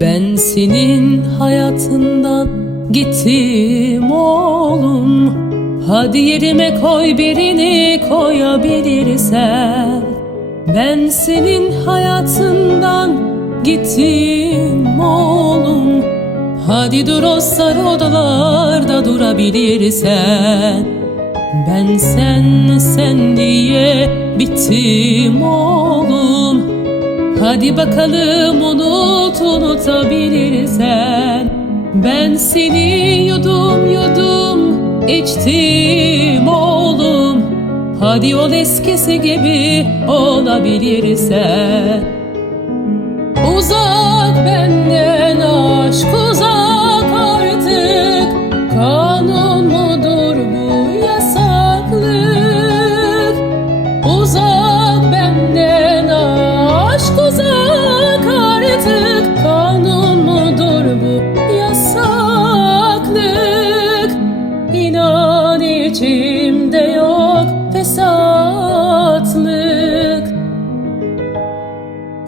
Ben senin hayatından gittim oğlum. Hadi yerime koy birini koyabilirsen. Ben senin hayatından gittim oğlum. Hadi dur o sarı odalarda durabilirsen. Ben sen sen diye bittim oğlum. Hadi bakalım unut unutabilirsen Ben seni yudum yudum içtim oğlum. Hadi ol eskisi gibi olabilirsen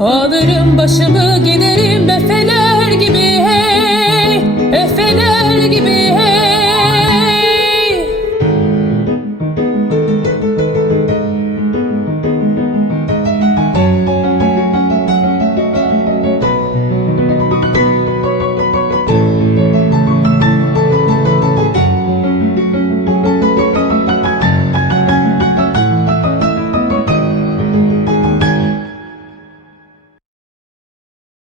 Alırım başımı giderim efeler gibi